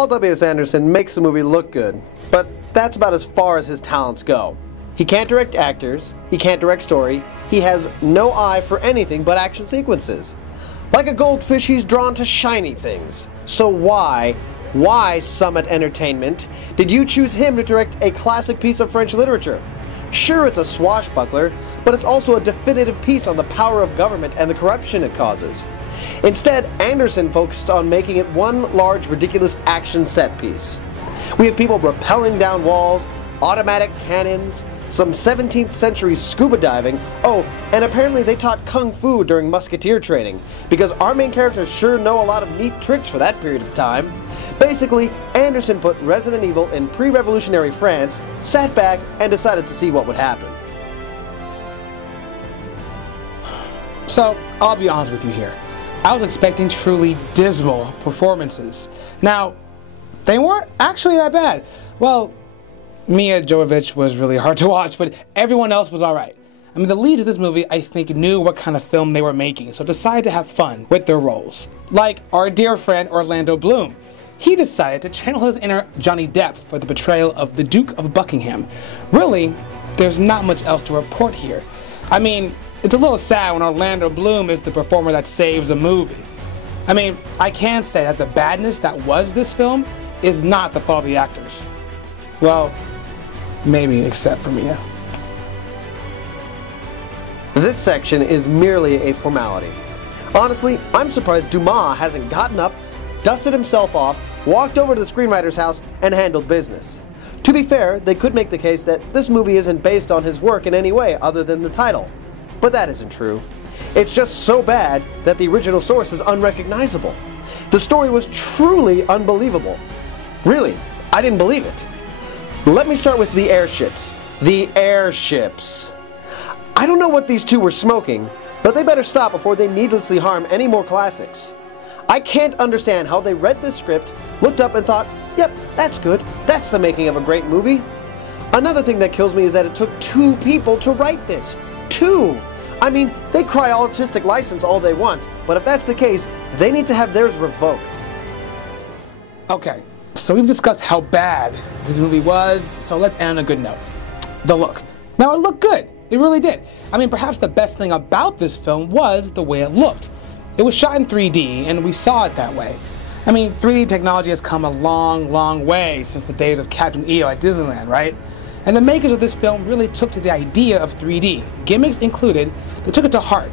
Paul W.S. Anderson makes the movie look good, but that's about as far as his talents go. He can't direct actors, he can't direct story, he has no eye for anything but action sequences. Like a goldfish, he's drawn to shiny things. So why, Summit Entertainment, did you choose him to direct a classic piece of French literature? Sure, it's a swashbuckler, but it's also a definitive piece on the power of government and the corruption it causes. Instead, Anderson focused on making it one large, ridiculous action set piece. We have people rappelling down walls, automatic cannons, some 17th century scuba diving, oh, and apparently they taught kung fu during musketeer training, because our main characters sure know a lot of neat tricks for that period of time. Basically, Anderson put Resident Evil in pre-revolutionary France, sat back, and decided to see what would happen. So, I'll be honest with you here. I was expecting truly dismal performances. Now, they weren't actually that bad. Well, Mia Jovovich was really hard to watch, but everyone else was alright. I mean, the leads of this movie, I think, knew what kind of film they were making, so decided to have fun with their roles. Like our dear friend Orlando Bloom. He decided to channel his inner Johnny Depp for the portrayal of the Duke of Buckingham. Really, there's not much else to report here. I mean, it's a little sad when Orlando Bloom is the performer that saves a movie. I mean, I can say that the badness that was this film is not the fault of the actors. Well, maybe except for Mia. This section is merely a formality. Honestly, I'm surprised Dumas hasn't gotten up, dusted himself off, walked over to the screenwriter's house, and handled business. To be fair, they could make the case that this movie isn't based on his work in any way other than the title. But that isn't true. It's just so bad that the original source is unrecognizable. The story was truly unbelievable. Really, I didn't believe it. Let me start with the airships. The airships. I don't know what these two were smoking, but they better stop before they needlessly harm any more classics. I can't understand how they read this script, looked up and thought, yep, that's good, that's the making of a great movie. Another thing that kills me is that it took 2 people to write this. 2! I mean, they cry artistic license all they want, but if that's the case, they need to have theirs revoked. Okay, so we've discussed how bad this movie was, so let's end on a good note. The look. Now, it looked good. It really did. I mean, perhaps the best thing about this film was the way it looked. It was shot in 3D, and we saw it that way. I mean, 3D technology has come a long, long way since the days of Captain EO at Disneyland, right? And the makers of this film really took to the idea of 3D, gimmicks included. They took it to heart,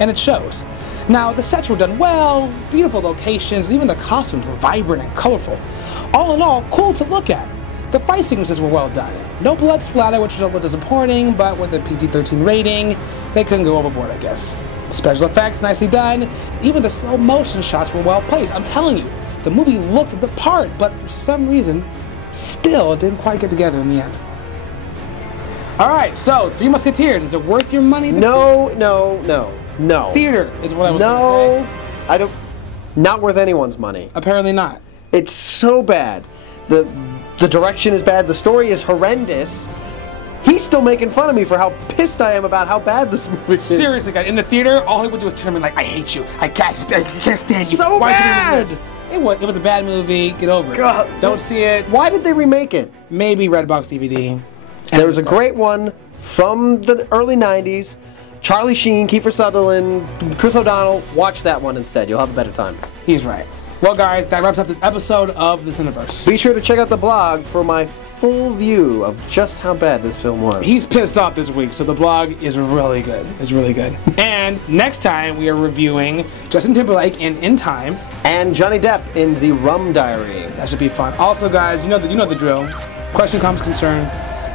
and it shows. Now, the sets were done well, beautiful locations, even the costumes were vibrant and colorful. All in all, cool to look at. The fight sequences were well done. No blood splatter, which was a little disappointing, but with a PG-13 rating, they couldn't go overboard, I guess. Special effects, nicely done. Even the slow motion shots were well placed. I'm telling you, the movie looked the part, but for some reason, still didn't quite get together in the end. Alright, so, Three Musketeers, is it worth your money? No. Theater is what I was going to say. I don't. Not worth anyone's money. Apparently not. It's so bad. The direction is bad, the story is horrendous. He's still making fun of me for how pissed I am about how bad this movie is. Seriously, guys, in the theater, all he would do was turn me like, I hate you, I can't stand you. So Why bad! It was a bad movie, get over it. God, don't see it. Why did they remake it? Maybe Redbox DVD. There was a great one from the early 90s. Charlie Sheen, Kiefer Sutherland, Chris O'Donnell. Watch that one instead. You'll have a better time. He's right. Well, guys, that wraps up this episode of the Cineverse. Be sure to check out the blog for my full view of just how bad this film was. He's pissed off this week, so the blog is really good. It's really good. And next time we are reviewing Justin Timberlake in Time. And Johnny Depp in The Rum Diary. That should be fun. Also, guys, you know the drill. Question, comments, concern,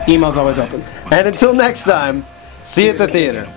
email's always open. And until next time, see you at the theater.